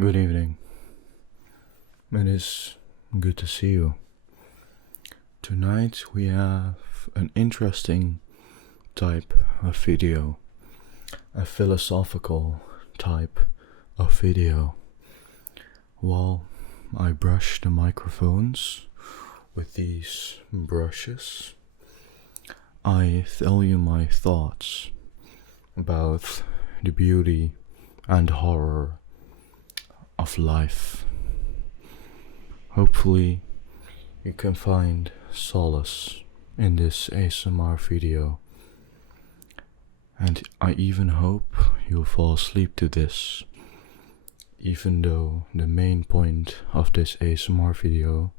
Good evening. It is good to see you. Tonight we have an interesting type of video, a philosophical type of video. While I brush the microphones with these brushes, I tell you my thoughts about the beauty and horror of life. Hopefully you can find solace in this ASMR video, and I even hope you'll fall asleep to this, even though the main point of this ASMR video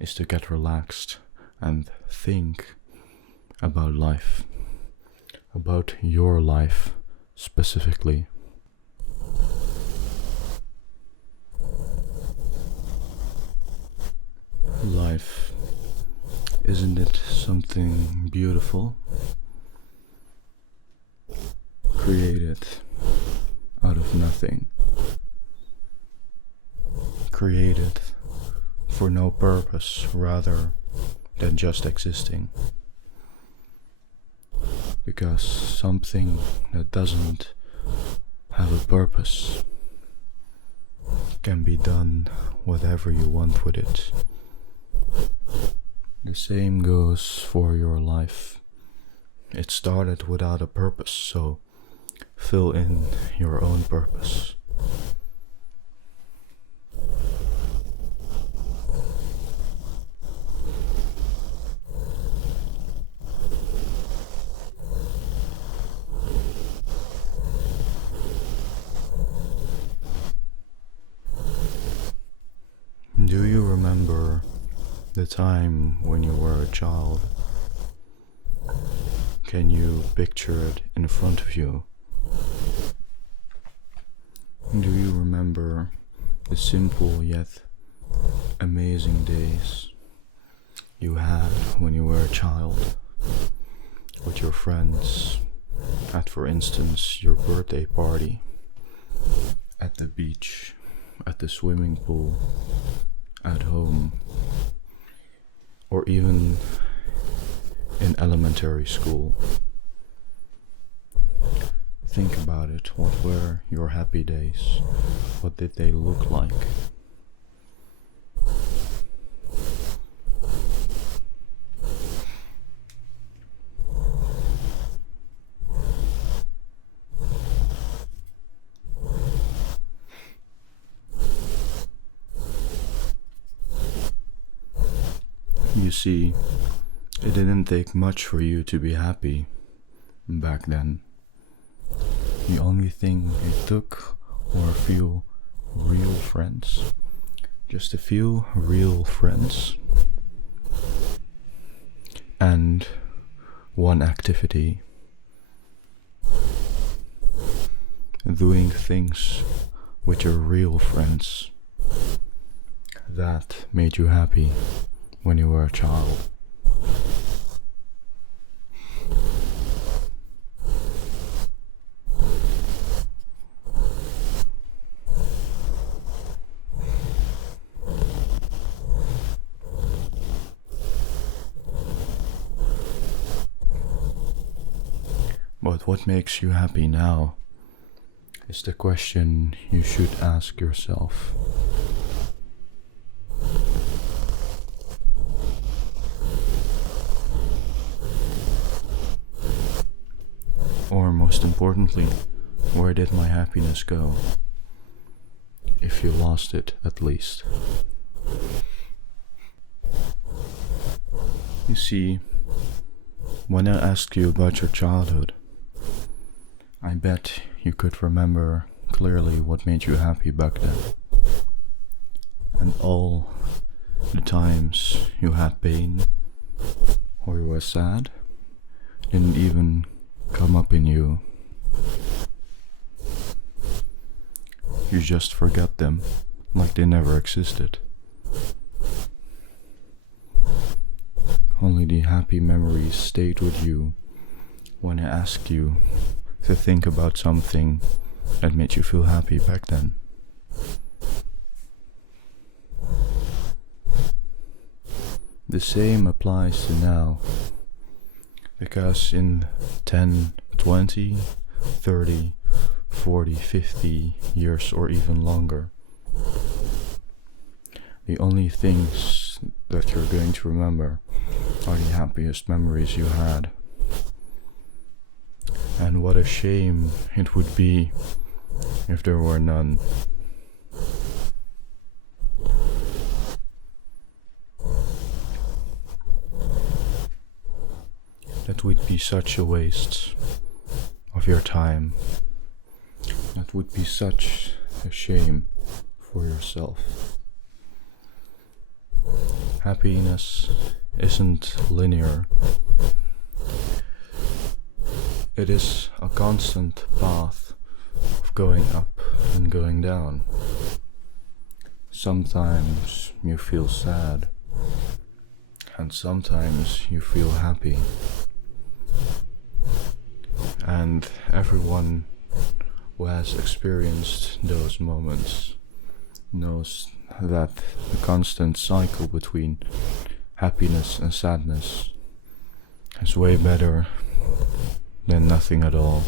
is to get relaxed and think about life, about your life specifically. Life, isn't it something beautiful? Created out of nothing. Created for no purpose rather than just existing. Because something that doesn't have a purpose can be done whatever you want with it. The same goes for your life. It started without a purpose, so fill in your own purpose. Do you remember the time when you were a child? Can you picture it in front of you? Do you remember the simple yet amazing days you had when you were a child with your friends at, for instance, your birthday party, at the beach, at the swimming pool, at home, or even in elementary school? Think about it. What were your happy days? What did they look like? You see, it didn't take much for you to be happy back then. The only thing it took were a few real friends. Just a few real friends. And one activity. Doing things with your real friends. That made you happy when you were a child. But what makes you happy now is the question you should ask yourself. Or most importantly, where did my happiness go? If you lost it, at least. You see, when I asked you about your childhood, I bet you could remember clearly what made you happy back then. And all the times you had pain or you were sad didn't even come up in you. You just forgot them like they never existed. Only the happy memories stayed with you when I asked you to think about something that made you feel happy back then. the same applies to now, because in 10, 20, 30, 40, 50 years or even longer, the only things that you're going to remember are the happiest memories you had. And what a shame it would be if there were none. That would be such a waste of your time. That would be such a shame for yourself. Happiness isn't linear. It is a constant path of going up and going down. Sometimes you feel sad, and sometimes you feel happy. And everyone who has experienced those moments knows that the constant cycle between happiness and sadness is way better than nothing at all.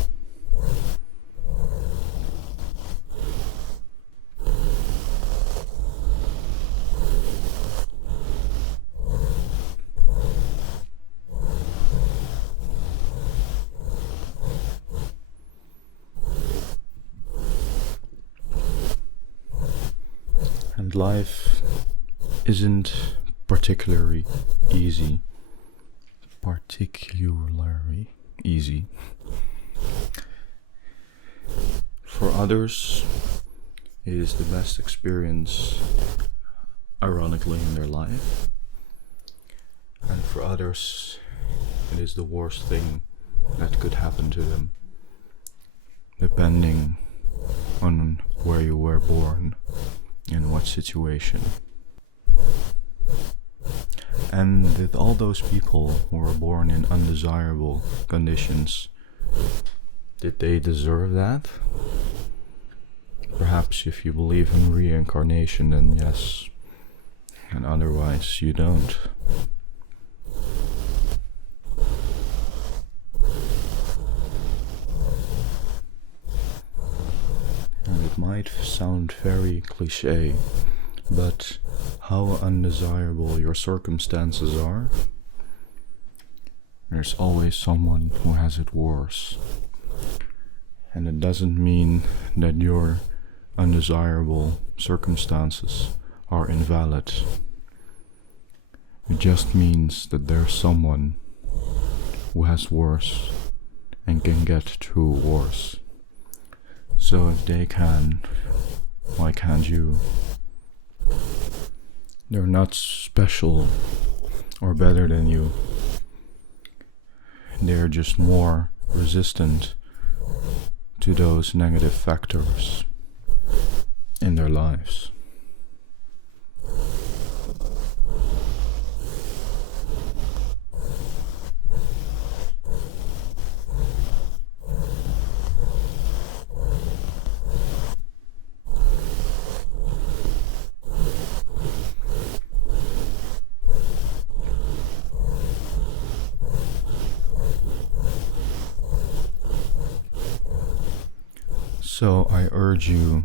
And life isn't particularly easy. For others, it is the best experience, ironically, in their life. And for others, it is the worst thing that could happen to them, depending on where you were born, in what situation. And with all those people who were born in undesirable conditions, did they deserve that? Perhaps if you believe in reincarnation, then yes, and otherwise you don't. And it might sound very cliché, but how undesirable your circumstances are, there's always someone who has it worse. And it doesn't mean that your undesirable circumstances are invalid. It just means that there's someone who has worse and can get through worse. So if they can, why can't you? They're not special or better than you. They're just more resistant to those negative factors in their lives. So I urge you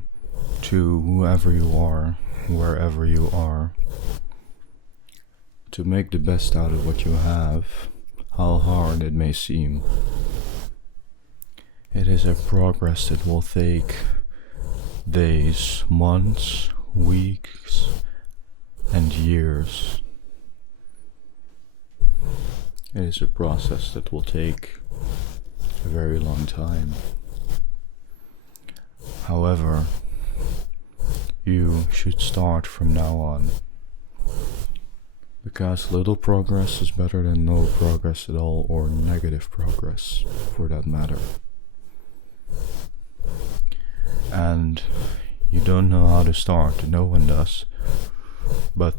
to, whoever you are, wherever you are, to make the best out of what you have, how hard it may seem. It is a progress that will take days, months, weeks, and years. It is a process that will take a very long time. However, you should start from now on, because little progress is better than no progress at all, or negative progress for that matter. And you don't know how to start, no one does, but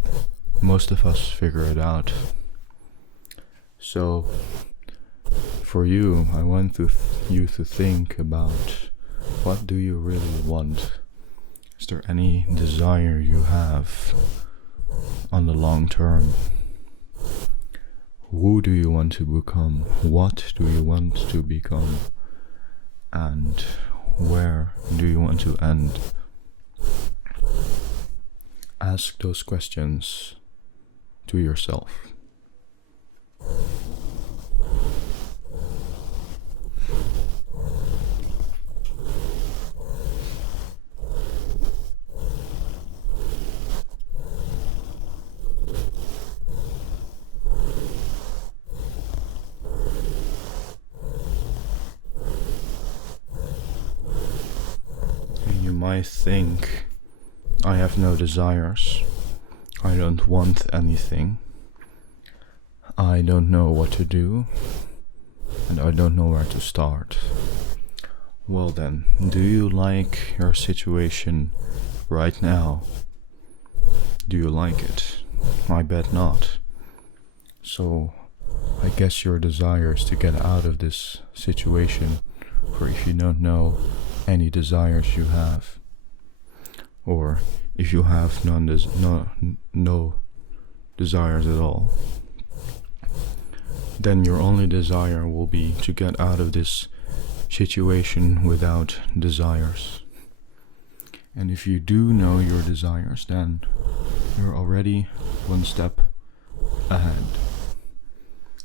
most of us figure it out. So for you, I want you to think about, what do you really want? Is there any desire you have on the long term? Who do you want to become? What do you want to become? And where do you want to end? Ask those questions to yourself. You might think, I have no desires, I don't want anything, I don't know what to do, and I don't know where to start. Well then, do you like your situation right now? Do you like it? I bet not. So, I guess your desire is to get out of this situation, for if you don't know any desires you have, or if you have no desires at all, then your only desire will be to get out of this situation without desires. And if you do know your desires, then you're already one step ahead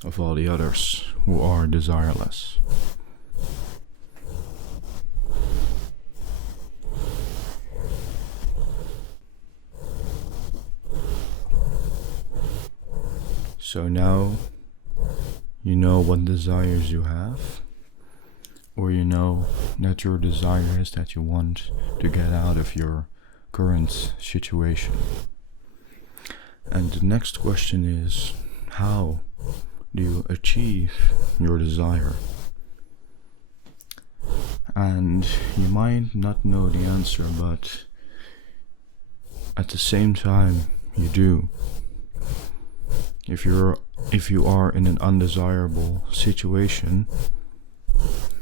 of all the others who are desireless. So now you know what desires you have, or you know that your desire is that you want to get out of your current situation. And the next question is, how do you achieve your desire? And you might not know the answer, but at the same time you do. If you are in an undesirable situation,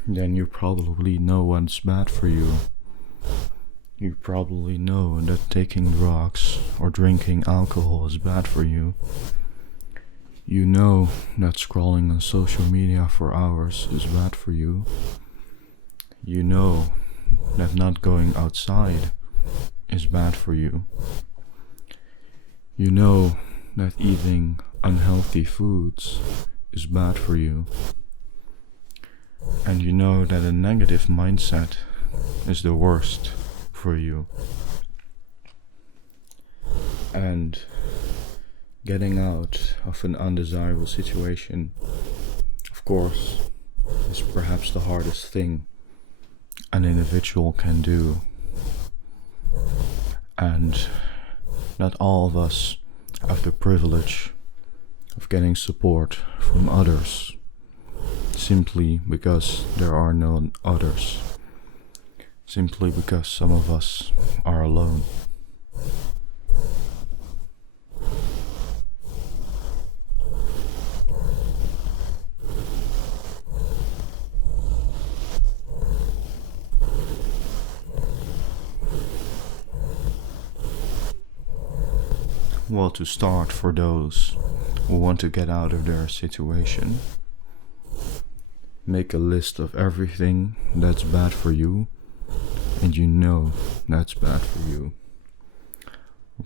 then you probably know what's bad for you. You probably know that taking drugs or drinking alcohol is bad for you. You know that scrolling on social media for hours is bad for you. You know that not going outside is bad for you. You know that eating unhealthy foods is bad for you. And you know that a negative mindset is the worst for you. And getting out of an undesirable situation, of course, is perhaps the hardest thing an individual can do. And not all of us have the privilege of getting support from others, simply because there are no others, simply because some of us are alone. Well, to start, for those who want to get out of their situation, make a list of everything that's bad for you, and you know that's bad for you.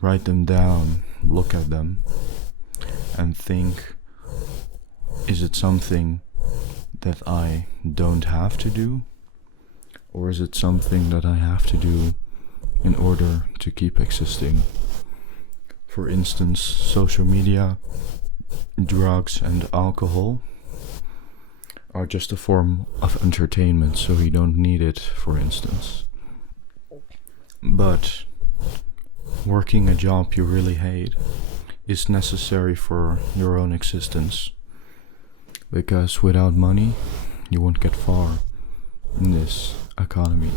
Write them down, look at them, and think, is it something that I don't have to do? Or is it something that I have to do in order to keep existing? For instance, social media, drugs, and alcohol are just a form of entertainment, so you don't need it, for instance. But working a job you really hate is necessary for your own existence, because without money you won't get far in this economy.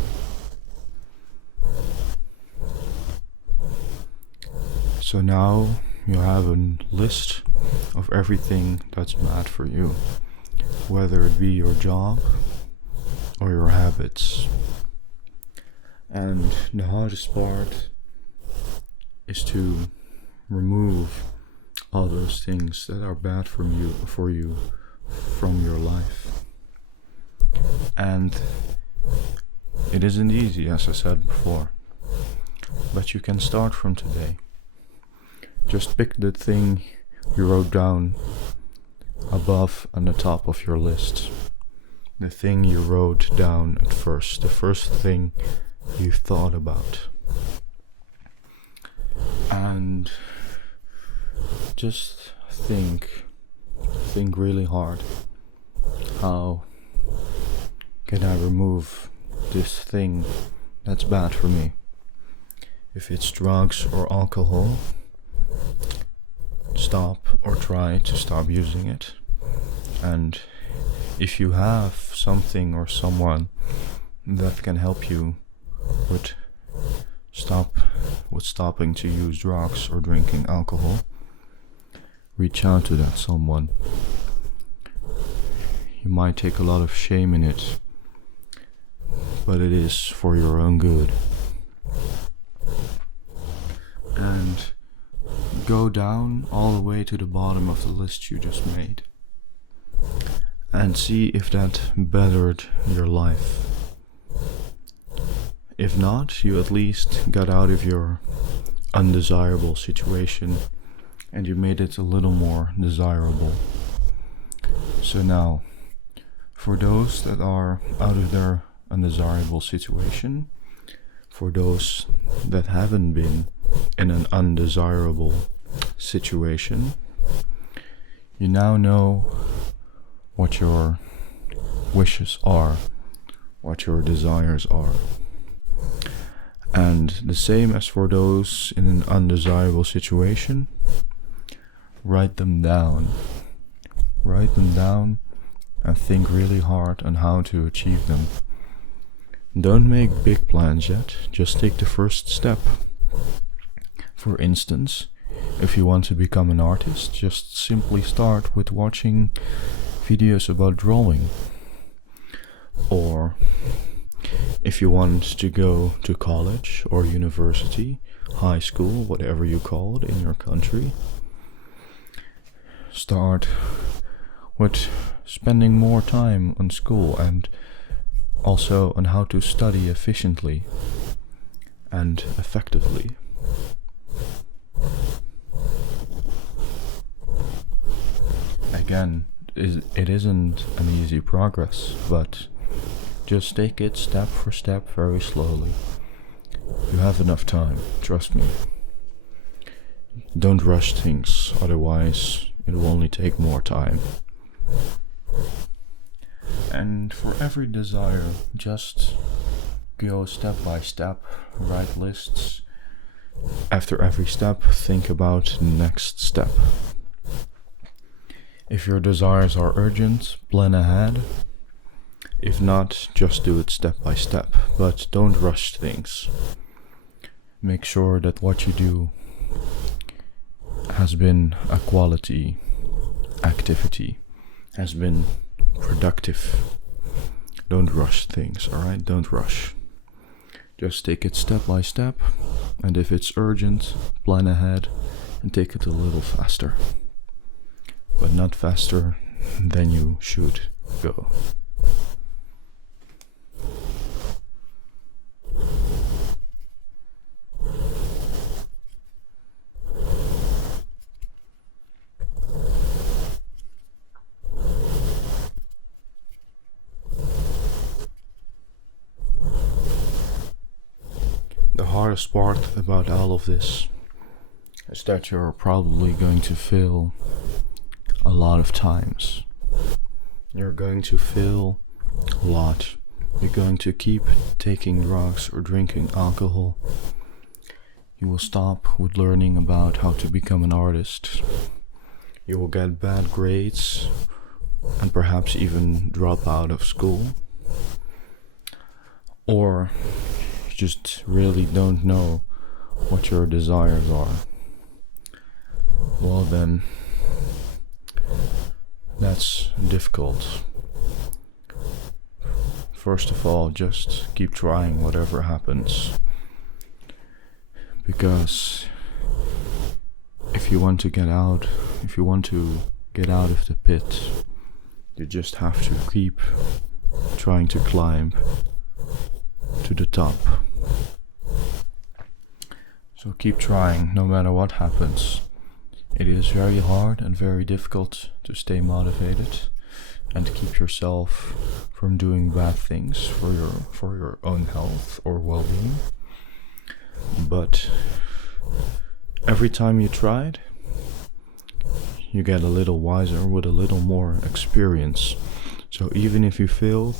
So now you have a list of everything that's bad for you, whether it be your job or your habits. And the hardest part is to remove all those things that are bad for you from your life. And it isn't easy, as I said before, but you can start from today. Just pick the thing you wrote down above and the top of your list. The thing you wrote down at first, the first thing you thought about. And just think really hard. How can I remove this thing that's bad for me? If it's drugs or alcohol, stop or try to stop using it. And if you have something or someone that can help you with stopping to use drugs or drinking alcohol, reach out to that someone. You might take a lot of shame in it, but it is for your own good. And go down all the way to the bottom of the list you just made and see if that bettered your life. If not, you at least got out of your undesirable situation and you made it a little more desirable. So now, for those that are out of their undesirable situation, for those that haven't been in an undesirable situation, you now know what your wishes are, what your desires are. And the same as for those in an undesirable situation, write them down. Write them down and think really hard on how to achieve them. Don't make big plans yet, just take the first step. For instance, if you want to become an artist, just simply start with watching videos about drawing. Or if you want to go to college or university, high school, whatever you call it in your country, start with spending more time on school and also on how to study efficiently and effectively. Again, it isn't an easy progress, but just take it step for step very slowly. You have enough time, trust me. Don't rush things, otherwise it will only take more time. And for every desire, just go step by step, write lists. After every step, think about the next step. If your desires are urgent, plan ahead. If not, just do it step by step, but don't rush things. Make sure that what you do has been a quality activity, has been productive. Don't rush things, alright? Don't rush. Just take it step by step, and if it's urgent, plan ahead and take it a little faster. But not faster than you should go. The hardest part about all of this is that you're probably going to fail a lot of times. You're going to fail a lot. You're going to keep taking drugs or drinking alcohol. You will stop with learning about how to become an artist. You will get bad grades and perhaps even drop out of school. Or you just really don't know what your desires are. Well then, that's difficult. First of all, just keep trying whatever happens. Because if if you want to get out, if you want to get out of the pit, you just have to keep trying to climb to the top. So keep trying, no matter what happens. It is very hard and very difficult to stay motivated and keep yourself from doing bad things for your own health or well-being. But every time you tried, you get a little wiser with a little more experience. So even if you failed,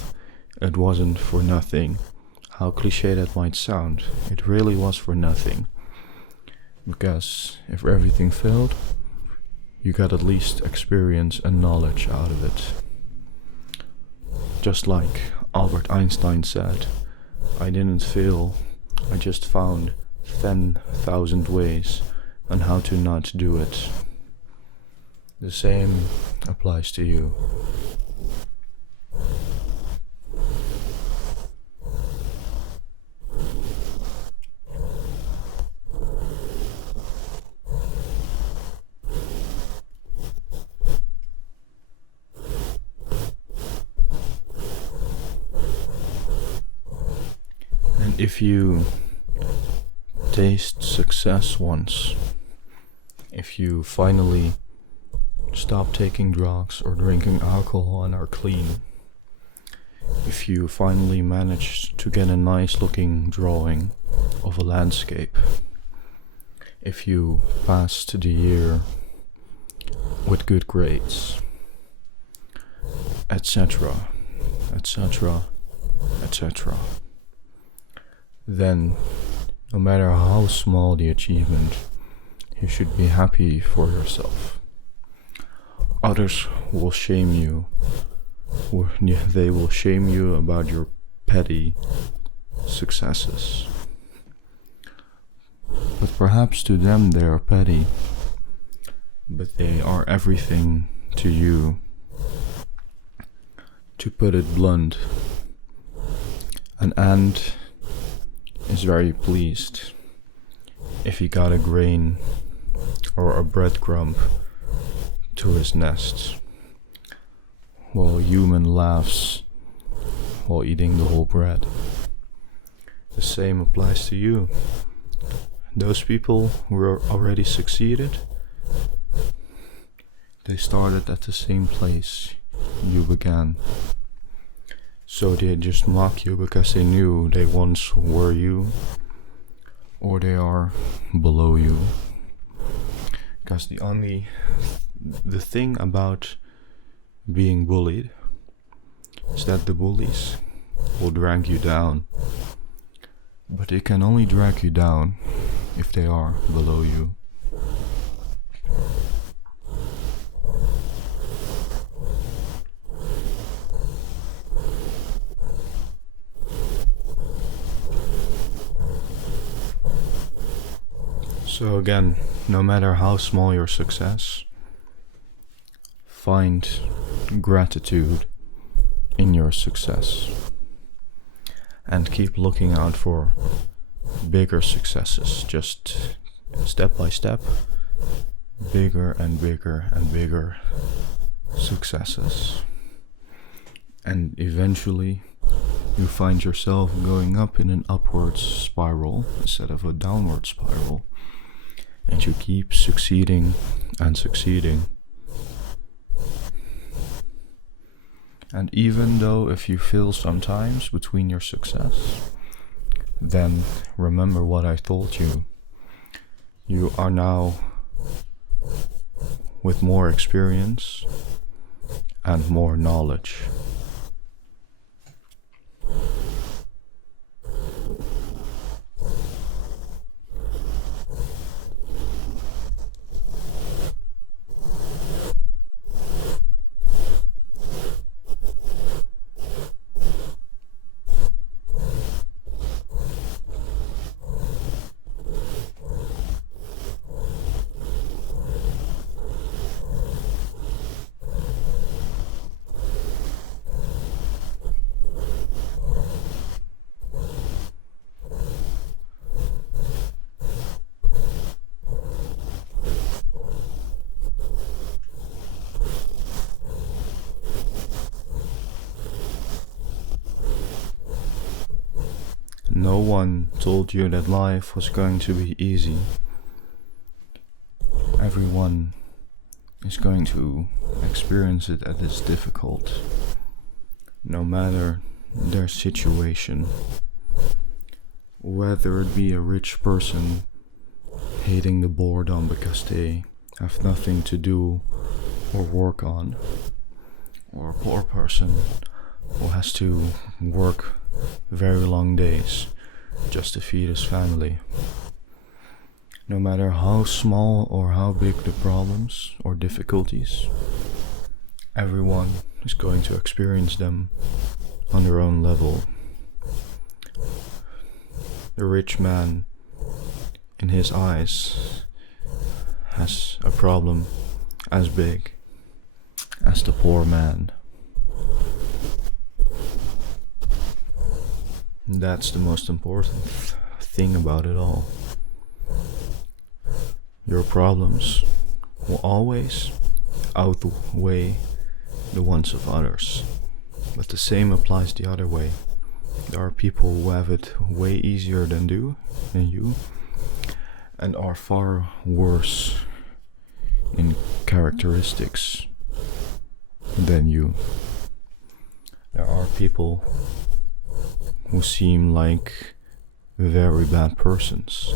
it wasn't for nothing. How cliche that might sound, it really was for nothing. Because if everything failed, you got at least experience and knowledge out of it. Just like Albert Einstein said, I didn't fail, I just found 10,000 ways on how to not do it. The same applies to you. And if you taste success once, if you finally stop taking drugs or drinking alcohol and are clean, if you finally manage to get a nice looking drawing of a landscape, if you passed the year with good grades, etc., etc., etc., then no matter how small the achievement, you should be happy for yourself. Others will shame you, or they will shame you about your petty successes. But perhaps to them they are petty, but they are everything to you. To put it blunt, an ant is very pleased if he got a grain or a breadcrumb to his nest, while a human laughs while eating the whole bread. The same applies to you. Those people who are already succeeded, they started at the same place you began. So they just mock you because they knew they once were you, or they are below you. Because the thing about being bullied is that the bullies will drag you down. But they can only drag you down if they are below you. So again, no matter how small your success, find gratitude in your success and keep looking out for bigger successes, just step by step, bigger and bigger and bigger successes. And eventually you find yourself going up in an upwards spiral instead of a downward spiral. And you keep succeeding and succeeding. And even though if you fail sometimes between your success, then remember what I told you. You are now with more experience and more knowledge. one told you that life was going to be easy. Everyone is going to experience it as difficult, no matter their situation. Whether it be a rich person hating the boredom because they have nothing to do or work on, or a poor person who has to work very long days just to feed his family. No matter how small or how big the problems or difficulties, everyone is going to experience them on their own level. The rich man, in his eyes, has a problem as big as the poor man. That's the most important thing about it all. Your problems will always outweigh the ones of others. But the same applies the other way. There are people who have it way easier than you, and are far worse in characteristics than you. There are people who seem like very bad persons,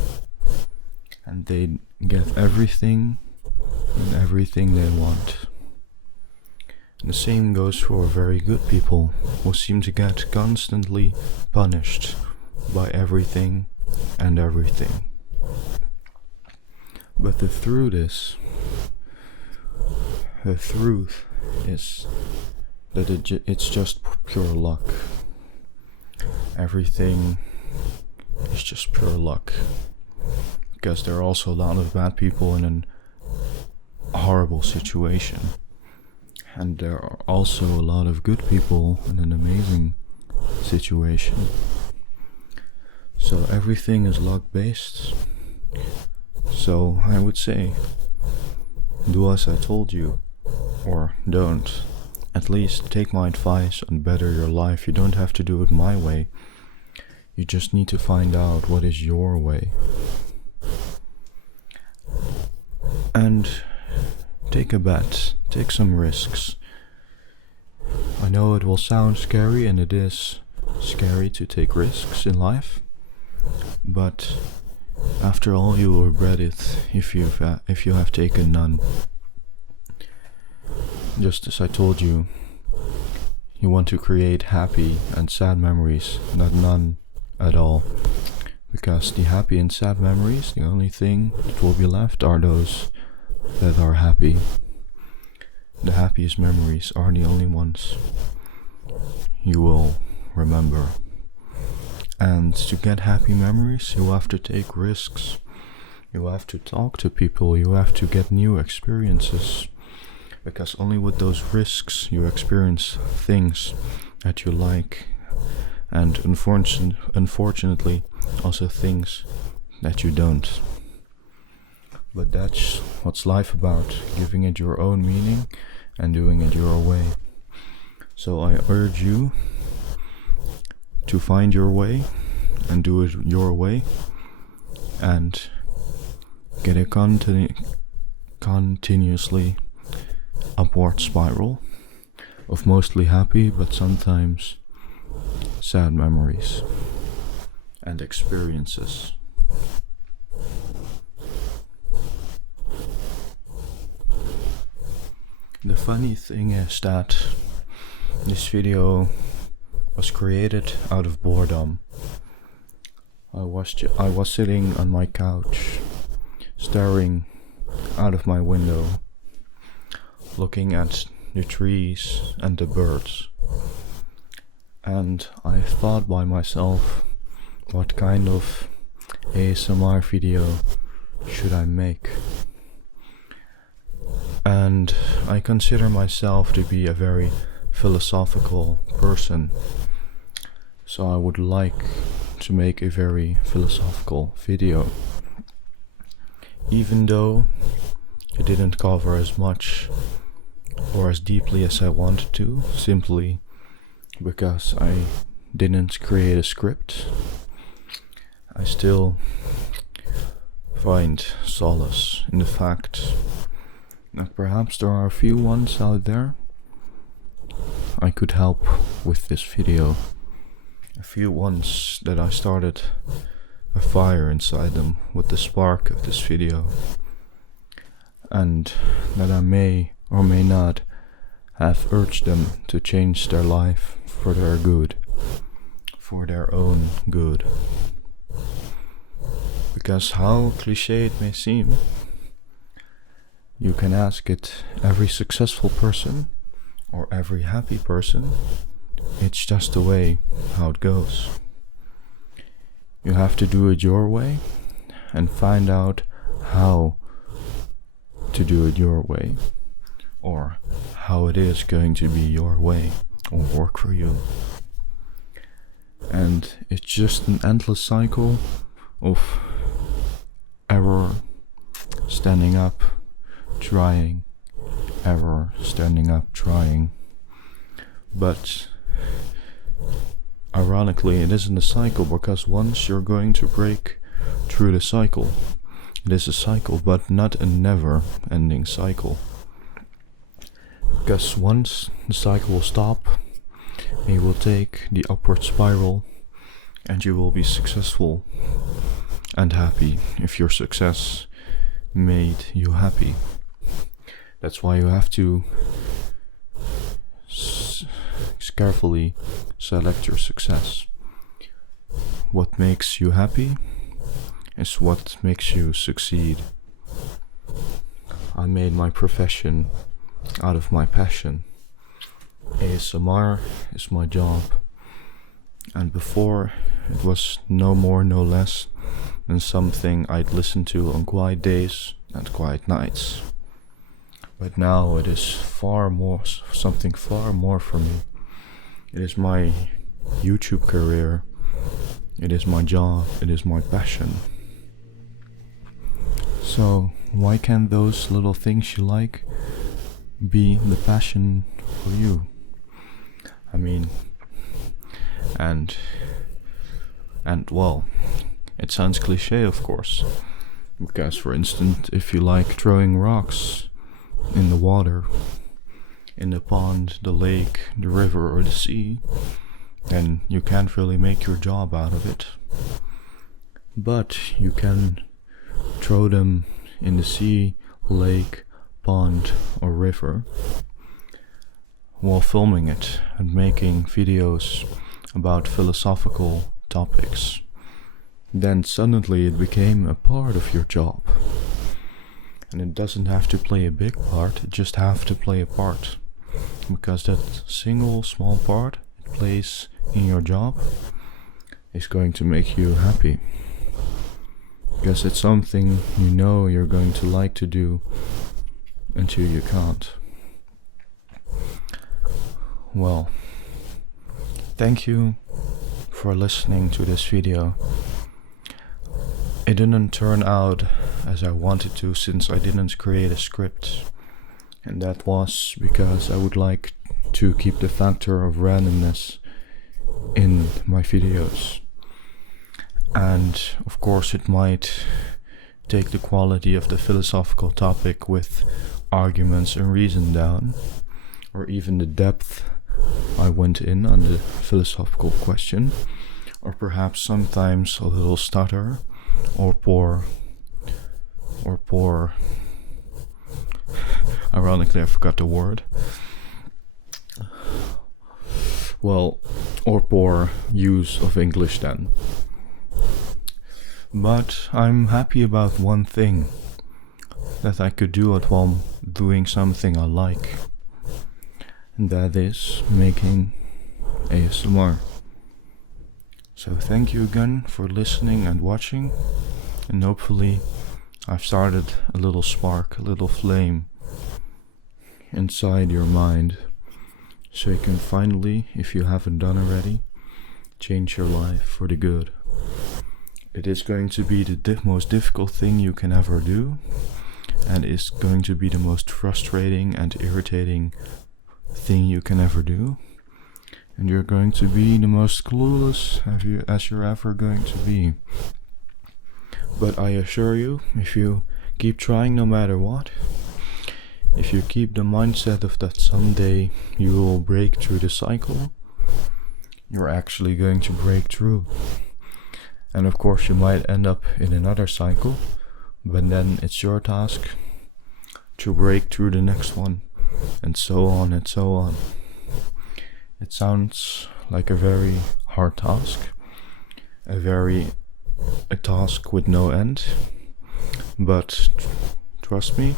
and they get everything they want. And the same goes for very good people who seem to get constantly punished by everything and everything. But the truth is that it's just pure luck. Everything is just pure luck. Because there are also a lot of bad people in a horrible situation. And there are also a lot of good people in an amazing situation. So everything is luck based. So I would say, do as I told you, or don't. At least take my advice and better your life. You don't have to do it my way. You just need to find out what is your way. And take a bet, take some risks. I know it will sound scary, and it is scary to take risks in life, but after all, you will regret it if you have taken none. Just as I told you, you want to create happy and sad memories, not none at all. Because the happy and sad memories, the only thing that will be left are those that are happy. The happiest memories are the only ones you will remember. And to get happy memories, you have to take risks. You have to talk to people. You have to get new experiences. Because only with those risks you experience things that you like. And unfortunately, also things that you don't. But that's what's life about, giving it your own meaning and doing it your way. So I urge you to find your way and do it your way, and get a continuously upward spiral of mostly happy but sometimes sad memories and experiences. The funny thing is that this video was created out of boredom. I was sitting on my couch, staring out of my window, looking at the trees and the birds. And I thought by myself, what kind of ASMR video should I make? And I consider myself to be a very philosophical person. So I would like to make a very philosophical video. Even though it didn't cover as much or as deeply as I wanted to, simply because I didn't create a script. I still find solace in the fact that perhaps there are a few ones out there I could help with this video. A few ones that I started a fire inside them with the spark of this video, and that I may or may not have urged them to change their life for their good, for their own good. Because how cliche it may seem, you can ask it every successful person or every happy person, it's just the way how it goes. You have to do it your way and find out how to do it your way, or how it is going to be your way or work for you. And it's just an endless cycle of error, standing up, trying, error, standing up, trying. But ironically, it isn't a cycle, because once you're going to break through the cycle, it is a cycle, but not a never-ending cycle. Because once the cycle will stop, you will take the upward spiral, and you will be successful and happy if your success made you happy. That's why you have to carefully select your success. What makes you happy is what makes you succeed. I made my profession out of my passion. ASMR is my job, and before it was no more no less than something I'd listen to on quiet days and quiet nights. But now it is far more, something far more for me. It is my YouTube career, it is my job, it is my passion. So why can't those little things you like be the passion for you? I mean, and well, it sounds cliche, of course, because for instance, if you like throwing rocks in the water, in the pond, the lake, the river, or the sea, then you can't really make your job out of it. But you can throw them in the sea, lake, pond, or river while filming it and making videos about philosophical topics. Then suddenly it became a part of your job. And it doesn't have to play a big part, it just have to play a part. Because that single small part it plays in your job is going to make you happy. Because it's something you know you're going to like to do until you can't. Well, thank you for listening to this video. It didn't turn out as I wanted to, since I didn't create a script. And that was because I would like to keep the factor of randomness in my videos. And of course it might take the quality of the philosophical topic with arguments and reason down, or even the depth I went in on the philosophical question, or perhaps sometimes a little stutter, or poor. Ironically, I forgot the word. Well, or poor use of English then. But I'm happy about one thing, that I could do it while doing something I like, and that is making ASMR. So thank you again for listening and watching, and hopefully I've started a little spark, a little flame inside your mind, so you can finally, if you haven't done already, change your life for the good. It is going to be the most difficult thing you can ever do, and is going to be the most frustrating and irritating thing you can ever do, and you're going to be the most clueless as you're ever going to be. But I assure you, if you keep trying no matter what, if you keep the mindset of that someday you will break through the cycle, you're actually going to break through. And of course you might end up in another cycle, but then it's your task to break through the next one, and so on and so on. It sounds like a very hard task, a task with no end, but trust me,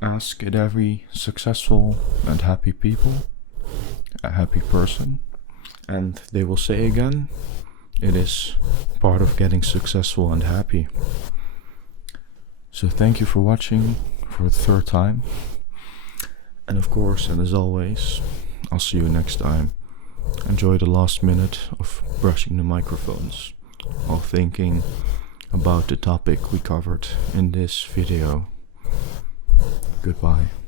ask it every successful and happy person, and they will say again, it is part of getting successful and happy. So thank you for watching for the third time, and of course, and as always, I'll see you next time. Enjoy the last minute of brushing the microphones while thinking about the topic we covered in this video. Goodbye.